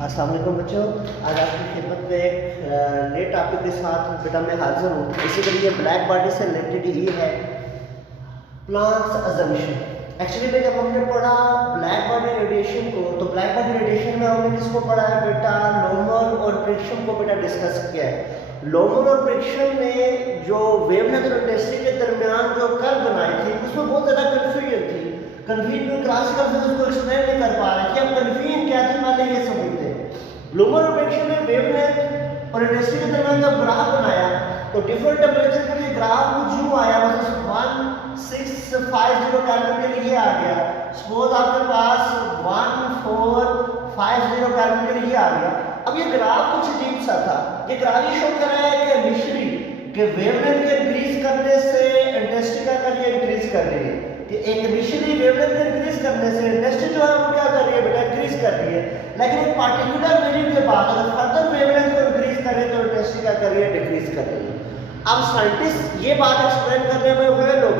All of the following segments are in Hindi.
अस्सलाम वालेकुम बच्चों, आज आपकी खिदमत में एक नए टॉपिक के साथ बेटा मैं हाजिर हूँ। इसी के लिए ब्लैक बॉडी से रिलेटेड ही है प्लांक्स अजम्पशन। एक्चुअली में जब हमने पढ़ा ब्लैक बॉडी रेडिएशन को, तो ब्लैक बॉडी रेडिएशन में हमने किसको पढ़ा है बेटा? लोमर और प्रिक्शन को बेटा डिस्कस किया है। लोमर और प्रिक्शन में जो वेवलेंथ और इंटेंसिटी के दरमियान जो कर्व बनाई थी उसमें बहुत ज़्यादा कन्फ्यूजन थी। कन्फ्यूजन क्लासिकल फिजिक्स को एक्सप्लेन नहीं कर पा रहे कि अब कन्फ्यूजन क्या थी, पहले ये समझते हैं। लोमर और प्रिक्शन में वेवलेंथ और इंटेंसिटी के दरमियान जब ग्राफ बनाया तो डिफरेंट टेम्परेचर के लिए ग्राफ कुछ यूं आया, मतलब 1650 केल्विन के लिए आ गया। सपोज आपके पास 1450 केल्विन के लिए आ गया। अब ये ग्राफ कुछ अजीब सा था। ये ग्राफ ये शो कर रहा है कि इनिशियली के वेवलेंथ के इंक्रीज करने से इंटेंसिटी का कर रही है, इंक्रीज कर रही है। कि एक इनिशियली वेवलेंथ के इंक्रीज करने से इंटेंसिटी जो है वो क्या कर रही है बेटा? इंक्रीज कर रही है। लेकिन एक पार्टिकुलर वैल्यू के बाद अगर फर्दर वेवलेंथ को इंक्रीज करें तो इंटेंसिटी क्या कर रही है? डिक्रीज कर रही है। अब साइंटिस्ट ये बात एक्सप्लेन करने में हुए लोग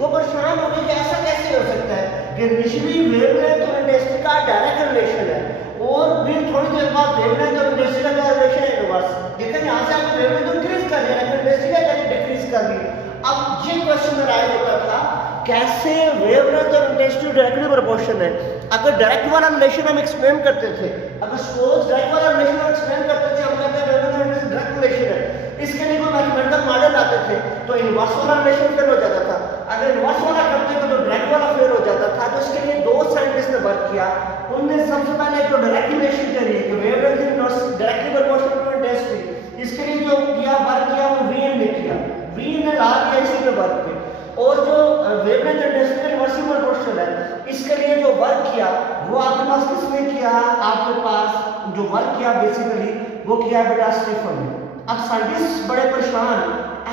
वो परेशान हो गए कि ऐसा कैसे हो सकता है कि इनिशियली वेवलेंथ और इंटेंसिटी का डायरेक्ट रिलेशन है और फिर थोड़ी देर बाद वेवलेंथ और इंटेंसिटी का क्या रिलेशन है? इनवर्स। देखिए यहाँ से आप वेवलेंथ इंक्रीज कर रहे हैं लेकिन इंटेंसिटी क्या डिक्रीज कर रही है। अब ये क्वेश्चन राइज होता था कैसे वेवलेंथ और इंटेंसिटी डायरेक्टली प्रोपोर्शन है। अगर डायरेक्ट वाला रिलेशन हम एक्सप्लेन करते थे, अगर सपोज डायरेक्ट वाला रिलेशन हम एक्सप्लेन करते थे, हम कहते हैं वेवलेंथ और इंटेंसिटी डायरेक्ट रिलेशन है, इसके लिए कोई मैथमेटिकल मॉडल आते थे तो इनवर्स वाला रिलेशन फेल हो जाता था। अगर इनवर्स वाला करते थे तो डायरेक्ट वाला फेल हो जाता था। तो इसके लिए दो साइंटिस्ट ने वर्क किया। उन्होंने सबसे पहले तो डायरेक्ट रिलेशन करी कि wavelength is directly proportional to intensity. इसके लिए जो किया वर्क किया वो वीएन ने किया। वीएन ने ला दिया इसी पे वर्क पे। और जो वेवलेंथ इंटेंसिटी इनवर्सली प्रोपोर्शनल है, इसके लिए जो वर्क किया वो आपके पास किसने किया? आपके पास जो वर्क किया बेसिकली वो किया बेटा स्टीफन ने। अब साइंटिस्ट बड़े परेशान,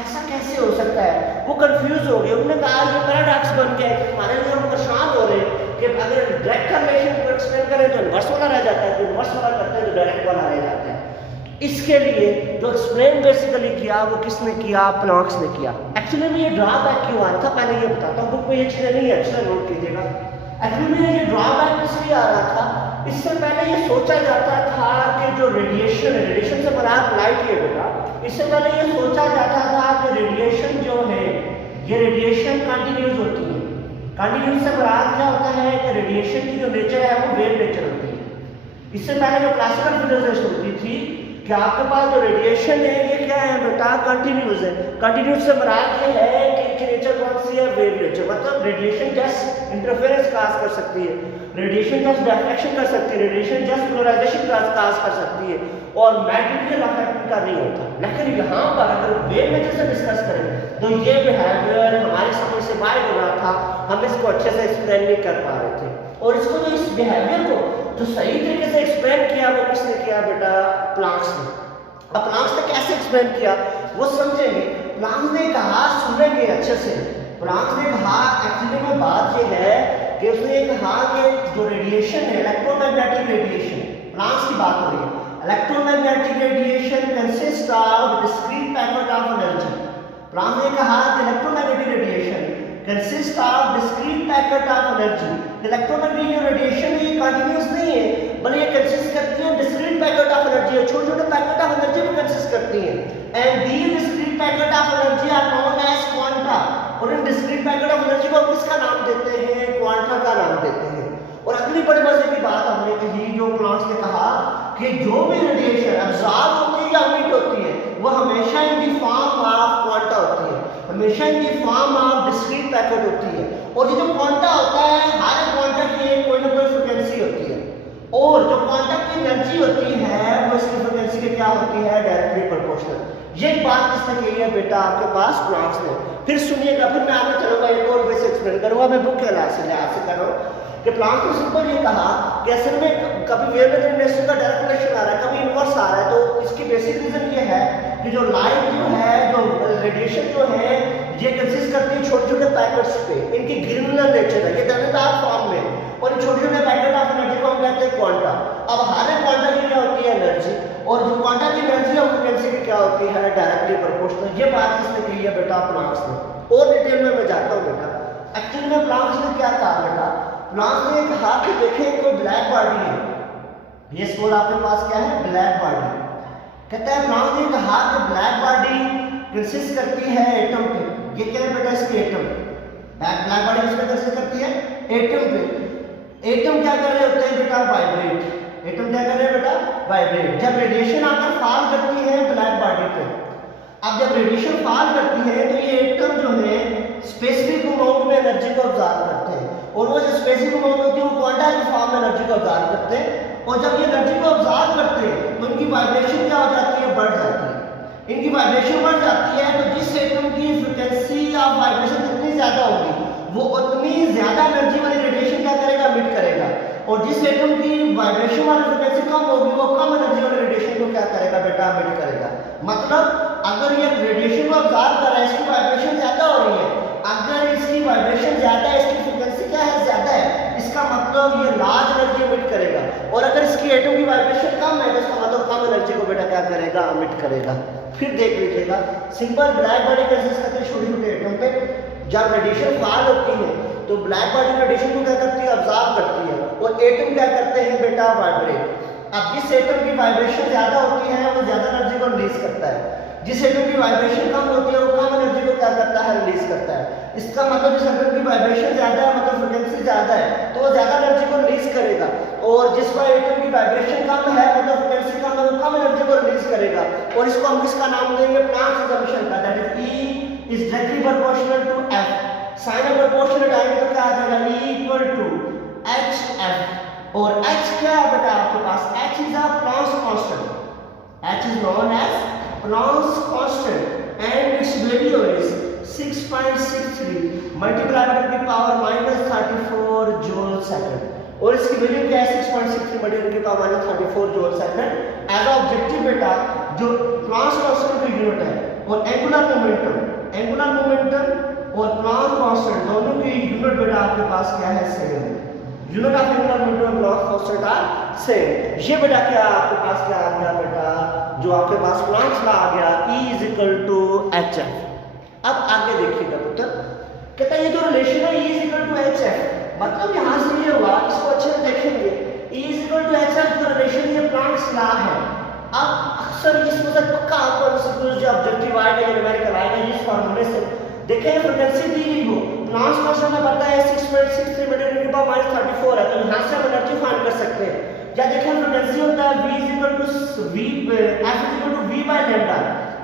ऐसा कैसे हो सकता है? वो कंफ्यूज हो गए। उन्होंने कहा ये पैराडॉक्स बन गया है। हमारे लिए हम परेशान हो रहे हैं कि अगर डायरेक्ट रिलेशन को एक्सप्लेन करें तो इनवर्स वाला रह जाता है, तो इनवर्स वाला करते हैं तो डायरेक्ट वाला रह जाता है। इसके लिए जो एक्सप्लेन बेसिकली किया वो किसने किया? प्लांक्स ने किया। एक्चुअली में ये ड्रॉबैक क्यों आ रहा था पहले ये बताता हूँ, बुक में ये चीज़ें नहीं है, अच्छा नोट कीजिएगा। एक्चुअली में ये ड्रॉबैक इसलिए आ रहा था, इससे पहले ये सोचा जाता था कि जो रेडिएशन है, रेडिएशन से मुराद लाइट है बेटा, इससे पहले ये सोचा जाता था कि रेडिएशन जो है ये रेडिएशन कंटिन्यूस होती है। कंटिन्यूस से मुराद क्या होता है कि रेडिएशन की जो नेचर है वो वेव नेचर होती है। इससे पहले जो क्लासिकल फिजिक्स होती थी कि आपके पास जो रेडिएशन है ये क्या है बेटा? कंटिन्यूस है। कंटिन्यूस से मुराद ये है कि इनकी नेचर कौन सी है? Wave nature. मतलब रेडिएशन जस्ट इंटरफेरेंस काज कर सकती है, रेडिएशन जस्ट डिफ्रैक्शन कर सकती है, रेडिएशन जस्ट पोलराइजेशन काज कर सकती है और मैग्नेटिक इफेक्ट का नहीं होता। लेकिन यहाँ पर अगर वेव नेचर से डिस्कस करें तो ये बिहेवियर हमारी समझ से बाहर हो रहा था, हम इसको अच्छे से एक्सप्लेन नहीं कर पा रहे थे। और इसको जो इस बिहेवियर को जो सही तरीके से एक्सप्लेन किया वो किसने किया बेटा? प्लांक्स ने। अब प्लांक्स ने कैसे एक्सप्लेन किया वो समझेंगे। प्लांक्स ने कहा, सुनेंगे अच्छे से। प्लांक्स ने कहा एक्चुअली में बात ये है कि उसने कहा कि जो रेडिएशन है इलेक्ट्रोमैग्नेटिक रेडिएशन, प्लांक्स की बात हो रही है, electromagnetic radiation consist of discrete packet of energy. Planck's ने कहा कि electromagnetic radiation consist of discrete packet of energy. Electromagnetic radiation ये कंटिन्यूस नहीं है बल्कि ये कंसिस्ट करती है डिस्क्रीट पैकेट ऑफ एनर्जी, छोटे छोटे पैकेट ऑफ एनर्जी में कंसिस्ट करती है। And these discrete packet of energy are known as quanta. और इन डिस्क्रीट पैकेट ऑफ एनर्जी को हम किसका नाम देते हैं? क्वांटा का नाम देते हैं। और अगली बड़ी मजे की बात हमने कही, जो प्लांक्स ने कहा कि जो भी रेडिएशन अब्सॉर्ब होती है या एमिट होती है वो हमेशा in the form of quanta होती है, हमेशा in the form of discrete packet होती है। और ये जो क्वांटा होता है हर क्वांटा की कोई ना कोई फ्रीक्वेंसी होती है और जो क्वांटा की एनर्जी होती है वो इसकी फ्रीक्वेंसी के क्या होती है? Directly proportional. ये बात किसने कही है बेटा? आपके पास प्लांक्स ने। फिर सुनिएगा, फिर मैं आगे चलूंगा, एक और वे से एक्सप्लेन करूंगा। मैं बुक के लिहाज से कर रहा हूँ कि प्लांक्स ने सिंपल ये कहा कि असल में कभी वेवलेंथ इंटेंसिटी का डायरेक्ट रिलेशन आ रहा है, कभी इनवर्स आ रहा है। तो इसकी बेसिक रीजन ये है कि जो लाइट जो है, जो रेडिएशन जो है ये कंसिस्ट करती है छोटे छोटे पैकेट्स पे, इनकी ग्रेनुलर नेचर है, ये दानेदार फॉर्म में, और छोटे छोटे पैकेट ऑफ एनर्जी को हम कहते हैं क्वांटा। अब हर एक क्वांटा की क्या होती है? एनर्जी। और जो क्वांटा की एनर्जी और फ्रीक्वेंसी की क्या होती है? Directly proportional. ये बात किसने कही है बेटा? प्लांक्स ने। और डिटेल में मैं जाता हूँ बेटा। एक्चुअली में प्लांक्स ने क्या कहा बेटा? प्लांक्स ने कहा कि देखें कोई ब्लैक बॉडी है, ये स्कोर आपके पास क्या है, ब्लैक बॉडी। कहता है प्लांक ने कहा कि ब्लैक बॉडी कंसिस्ट करती है एटम पे। ये क्या है बेटा, इसके एटम। ब्लैक बॉडी किस पे कंसिस्ट करती है, एटम पे। एटम क्या कर रहे होते हैं बेटा, वाइब्रेट। एटम क्या कर रहे हैं बेटा, वाइब्रेट। जब रेडिएशन आकर फॉल करती है ब्लैक बॉडी पे, अब जब रेडिएशन फॉल करती है तो ये एटम जो है स्पेसिफिक अमाउंट में एनर्जी को ऑब्जर्व करते हैं, और वो जो स्पेसिफिक अमाउंट होती है वो क्वांटा की फॉर्म में एनर्जी को ऑब्जर्व करते हैं। और जब ये एनर्जी को ऑब्जर्व करते हैं तो इनकी वाइब्रेशन क्या हो जाती है, बढ़ जाती है। इनकी वाइब्रेशन बढ़ जाती है तो जिस एटम की फ्रीक्वेंसी ऑफ वाइब्रेशन जितनी ज्यादा होगी वो उतनी ज्यादा एनर्जी वाली रेडिएशन क्या करेगा, एमिट करेगा। और जिस एटम की वाइब्रेशन वाली फ्रीक्वेंसी कम होगी वो कम एनर्जी वाली रेडिएशन को क्या करेगा बेटा, एमिट करेगा। मतलब अगर ये रेडिएशन को ऑब्जर्व कर रहा है, इसकी वाइब्रेशन ज्यादा हो रही है, अगर इसकी वाइब्रेशन ज्यादा है, इसकी फ्रीक्वेंसी क्या है, ज्यादा है, इसका मतलब ये लार्ज एनर्जी एमिट करेगा। और अगर इसकी एटम की वाइब्रेशन कम है तो इसका मतलब कम एनर्जी को बेटा क्या करेगा, एमिट करेगा। फिर देख लीजिएगा, सिंपल ब्लैक बॉडी कंसिस्ट करते हैं छोटे छोटे एटम पे। जब रेडिएशन फॉल होती है तो ब्लैक बॉडी रेडिएशन को क्या करती है, ऑब्जर्व करती है, और एटम क्या करते हैं बेटा, वाइब्रेट। अब जिस एटम की वाइब्रेशन ज्यादा होती है वो ज्यादा एनर्जी को रिलीज करता है, जिस एटम की वाइब्रेशन कम होती है वो कम एनर्जी को क्या करता है, रिलीज करता है। इसका मतलब जिस एटम की वाइब्रेशन ज्यादा है, मतलब फ्रीक्वेंसी ज्यादा है, तो वो ज्यादा एनर्जी को रिलीज करेगा। और जिस एटम की वाइब्रेशन कम है, मतलब फ्रीक्वेंसी कम है, वो कम एनर्जी को रिलीज करेगा। और इसको हम किसका नाम देंगे, प्लांक्स असम्पशन का, that is E is directly proportional to F। Sign of proportional आएगा तो क्या आ जाएगा, E equal to HF। और H क्या है बेटा आपके पास, H is a Planck's constant। H is known as Planck's constant and its value is 6.63 multiplied by the power minus 34 joule second। और इसकी वैल्यू क्या है, 6.63 मल्टीप्लाई की power minus 34 joule second. As objective बेटा जो प्लांक्स कांस्टेंट की यूनिट है, और एंगुलर मोमेंटम और प्लांक्स कांस्टेंट दोनों की यूनिट बेटा आपके पास क्या है, same. Unit of angular momentum और प्लांक्स कांस्टेंट आर सेम। ये बेटा क्या आपके पास क्या आ गया बेटा, जो आपके पास प्लांक्स का आ गया, E is equal to HF। अब आगे देखिएगा पुत्र, कहता है ये जो रिलेशन है E is equal to HF, मतलब यहाँ से ये हुआ, इसको अच्छे से देखेंगे, E is equal to HF जो रिलेशन ये प्लांक्स लॉ है। अब अक्सर इसमें से पक्का आपको जो ऑब्जेक्टिव आएगा या न्यूमेरिकल आएगा इस फार्मूले से, देखें फ्रीक्वेंसी दी गई हो, प्लांक्स कांस्टेंट में पता है 6.63 मल्टीप्लाई की पावर माइनस 34 है, तो यहाँ से हम एनर्जी फाइंड कर सकते हैं। या देखें फ्रीक्वेंसी होता है V is equal to V, F is equal to V by lambda।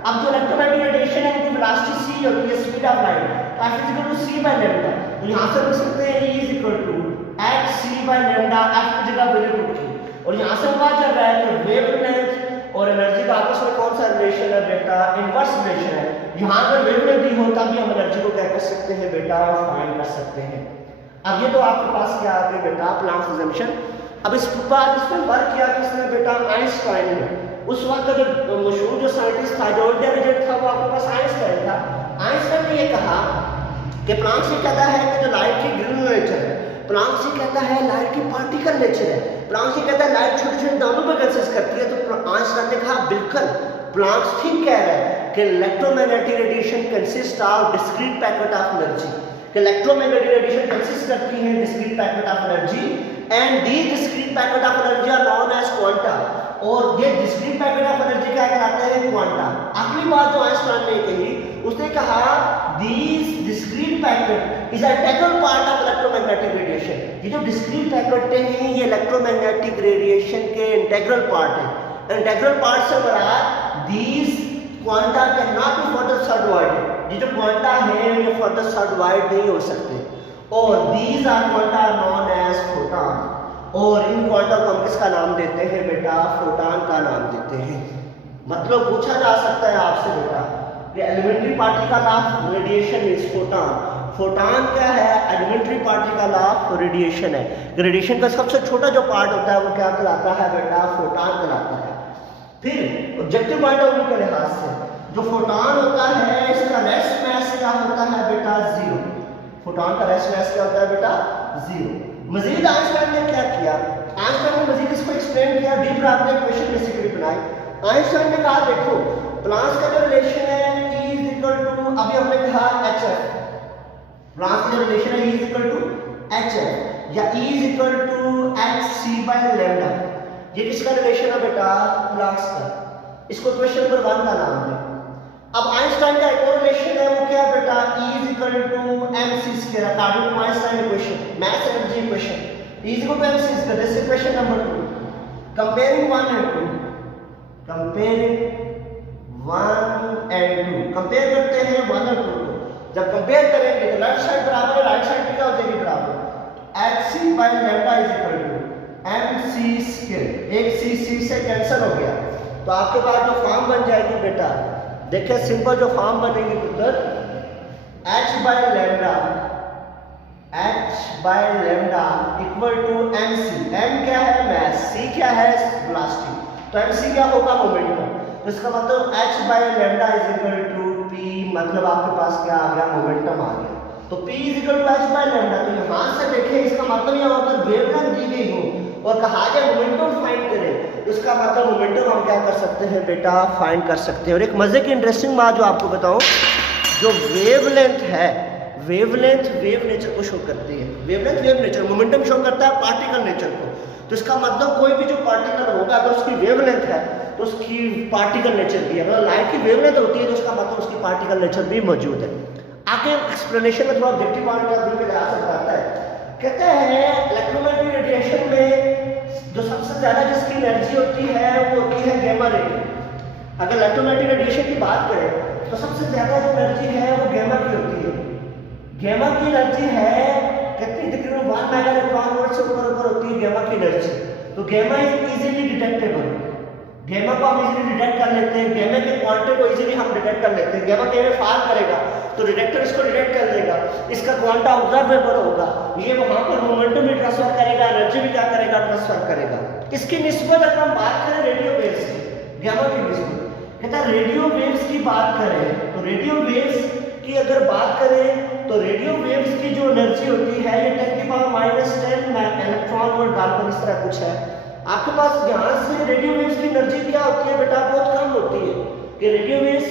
अब जो इलेक्ट्रोमैग्नेटिक रेडिएशन है उनकी वेलोसिटी c होती है, speed of light, F is equal to c by lambda। तो यहाँ से लिख सकते हैं E is equal to hc by lambda, F की जगह वैल्यू पुट की। और यहाँ से पता चल रहा है कि वेवलेंथ और एनर्जी का आपस में कौन सा रिलेशन है बेटा, इनवर्स रिलेशन है। यहाँ अगर वेवलेंथ दी हो तब भी हम एनर्जी को क्या कर सकते हैं बेटा, फाइंड कर सकते हैं। अब ये तो आपके पास क्या आ गया बेटा, प्लांक्स असम्पशन। अब इस बाद इस पर वर्क किया किसने बेटा, आइंस्टाइन ने। उस वक्त जो मशहूर जो साइंटिस्ट था, जो इंटेलिजेंट था, वो आपके पास आइंस्टाइन था। आइंस्टाइन ने ये कहा कि प्लांक्स ये कहता है कि जो लाइट की ग्रेजुअल नेचर है, प्लांक्स ये कहता है लाइट की पार्टिकल नेचर है, प्लांक्स ये कहता है लाइट छोटे छोटे दानों में कंसिस्ट करती है। तो आइंस्टाइन ने कहा बिल्कुल प्लांक्स ठीक कह रहा है कि electromagnetic radiation consist of discrete packet of energy, कि इलेक्ट्रोमैग्नेटिक रेडिएशन कंसिस्ट करती है discrete packet of energy, and these discrete packet of energy are known as quanta. और ये डिस्क्रीट पैकेट ऑफ एनर्जी क्या कहलाते हैं, क्वांटा। अगली बात जो आइंस्टाइन ने कही, उसने कहा these discrete packet is a integral part of electromagnetic radiation. ये जो डिस्क्रीट पैकेट हैं ये इलेक्ट्रोमैग्नेटिक रेडिएशन के इंटीग्रल पार्ट है। इंटीग्रल पार्ट से बराबर these quanta can not be further subdivided. ये जो क्वांटा है ये फर्दर सबडिवाइड नहीं हो सकते। और these are quanta known as photon. और इन क्वांटा को हम किसका नाम देते हैं बेटा, फोटॉन का नाम देते हैं। मतलब पूछा जा सकता है आपसे बेटा कि elementary particle of radiation is photon. Photon क्या है, एलिमेंट्री पार्टिकल ऑफ रेडिएशन है। रेडिएशन का सबसे छोटा जो पार्ट होता है वो क्या कहलाता है बेटा, फोटॉन कहलाता है। फिर ऑब्जेक्टिव पॉइंट ऑफ व्यू के लिहाज से जो फोटॉन होता है इसका रेस्ट मास क्या होता है बेटा, जीरो। फोटॉन का रेस्ट मास क्या होता है बेटा, जीरो। मजीद आइंस्टाइन ने क्या किया, आइंस्टाइन ने मजीद इसको एक्सप्लेन किया, डीप आपने इक्वेशन बेसिकली बनाई। आइंस्टाइन ने कहा देखो प्लांक्स का जो रिलेशन है E is equal to, अभी हमने कहा HF, प्लांक्स का जो रिलेशन है E is equal to HF या E is equal to hc by lambda। ये किसका रिलेशन है बेटा? प्लॉट्स का। इसको क्वेश्चन नंबर 1 का नाम है। अब आइंस्टाइन का एक और रिलेशन है, वो क्या है बेटा? E is equal to mc square according to Einstein equation, mass energy equation. E is equal to mc square। This is question number 2। Comparing 1 and 2, comparing 1 and 2, compare करते हैं 1 और 2 को। जब कंपेयर करेंगे तो लेफ्ट साइड बराबर है, राइट साइड क्या हो जाएगी? बराबर। hc by lambda is equal to mc square। एक c से कैंसिल हो गया, तो आपके पास जो फॉर्म बन जाएगी बेटा, देखिए सिंपल जो फॉर्म बनेगी पुत्र, h by lambda equal to mc। m क्या है? मास। c क्या है? वेलोसिटी। तो mc क्या होगा? मोमेंटम। तो इसका मतलब h by lambda is equal to p, मतलब आपके पास क्या आ गया? मोमेंटम आ गया। तो p is equal to h by lambda। तो यहां से देखिए, इसका मतलब यहाँ पर वेवलेंथ दी गई हो और कहा जाए मोमेंटम फाइंड करें, तो इसका मतलब मोमेंटम हम क्या कर सकते हैं बेटा? फाइंड कर सकते हैं। और एक मजे की इंटरेस्टिंग बात जो आपको बताऊं, जो वेवलेंथ है, वेवलेंथ वेव नेचर को शो करती है। Wavelength wave nature, momentum show करता है पार्टिकल नेचर को। तो इसका मतलब कोई भी जो पार्टिकल होगा, अगर उसकी वेवलेंथ है तो उसकी पार्टिकल नेचर भी है। मतलब लाइट की वेवलेंथ होती है तो उसका मतलब उसकी पार्टिकल नेचर भी मौजूद है। आगे एक्सप्लेनेशन में थोड़ा ऑब्जेक्टिव पॉइंट ऑफ व्यू में आ सकता है। कहते हैं इलेक्ट्रोमैग्नेटिक रेडिएशन में जो सबसे ज्यादा जिसकी एनर्जी होती है वो होती है गैमा रे। अगर इलेक्ट्रोमैग्नेटिक रेडिएशन की बात करें तो सबसे ज्यादा जो एनर्जी है वो गैमा की होती है। गैमा की एनर्जी है कितनी? तकरीबन 1 मेगा इलेक्ट्रॉन वोल्ट से ऊपर होती है गैमा की एनर्जी। तो gamma is easily detectable. Gamma को हम इजीली डिटेक्ट कर लेते हैं, गैमा के क्वांटम को इजीली हम डिटेक्ट कर लेते हैं। गैमा कहीं फाल करेगा तो डिटेक्टर इसको डिटेक्ट कर लेगा, इसका क्वांटा ऑब्जर्वेबल होगा, ये वहां पर मोमेंटम भी ट्रांसफर करेगा, एनर्जी भी क्या करेगा? ट्रांसफर करेगा। इसकी निस्बत अगर हम बात करें रेडियो वेव्स की, गैमा की निस्बत, कहता है रेडियो वेव्स की बात करें तो रेडियो वेव्स की अगर बात करें तो रेडियो वेव्स की जो एनर्जी होती है ये 10⁻⁻10 इलेक्ट्रॉन वोल्ट डालकर इस तरह कुछ है। आपके पास यहाँ से रेडियो वेव्स की एनर्जी क्या होती है बेटा? बहुत कम होती है। कि रेडियो वेव्स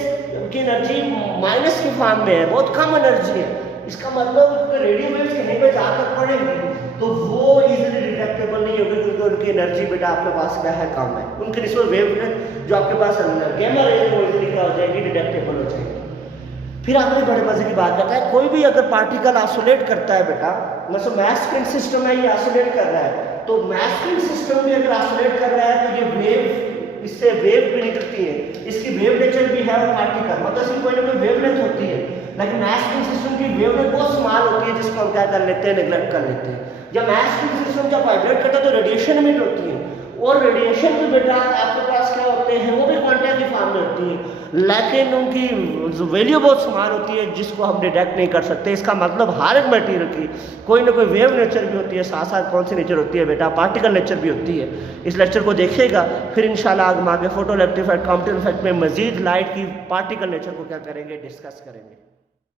की एनर्जी माइनस की फॉर्म में है, बहुत कम एनर्जी है। इसका मतलब रेडियो वेव्स कहीं पे जाकर पड़ेंगी तो वो इजीली डिटेक्टेबल नहीं होगी, क्योंकि उनकी एनर्जी बेटा आपके पास क्या है? कम है। उनकी निस्बत वेवलेंथ जो आपके पास गैमा रे वो इजीली क्या हो जाएगी? डिटेक्टेबल हो जाएगी। फिर आपने बड़े मजे की बात करता है, कोई भी अगर पार्टिकल आइसोलेट करता है बेटा, मतलब मैस स्प्रिंग सिस्टम है, ये आइसोलेट कर रहा है, तो मैस स्प्रिंग सिस्टम भी अगर आइसोलेट कर रहा है तो ये वेव, इससे वेव भी निकलती है, इसकी वेव नेचर भी है। और पार्टिकल मतलब इसकी कोई ना कोई वेवलेंथ होती है, लेकिन मैस स्प्रिंग सिस्टम की वेवलेंथ बहुत स्मॉल होती है, जिसको हम क्या कर लेते हैं? नेग्लेक्ट कर लेते हैं। जब मैस स्प्रिंग सिस्टम जब वाइब्रेट करता है तो रेडिएशन इमिट होती है, और रेडिएशन भी बेटा आपके पास क्या होते हैं? वो भी क्वांटा की फॉर्म में होती है, लेकिन उनकी जो वैल्यू बहुत समान होती है जिसको हम डिटेक्ट नहीं कर सकते। इसका मतलब हर एक मटेरियल की कोई ना कोई वेव नेचर भी होती है, साथ साथ कौन सी नेचर होती है बेटा? पार्टिकल नेचर भी होती है। इस लेक्चर को देखिएगा, फिर इंशाल्लाह हम आगे photo electric effect, computer effect में मजीद लाइट की पार्टिकल नेचर को क्या करेंगे? डिस्कस करेंगे।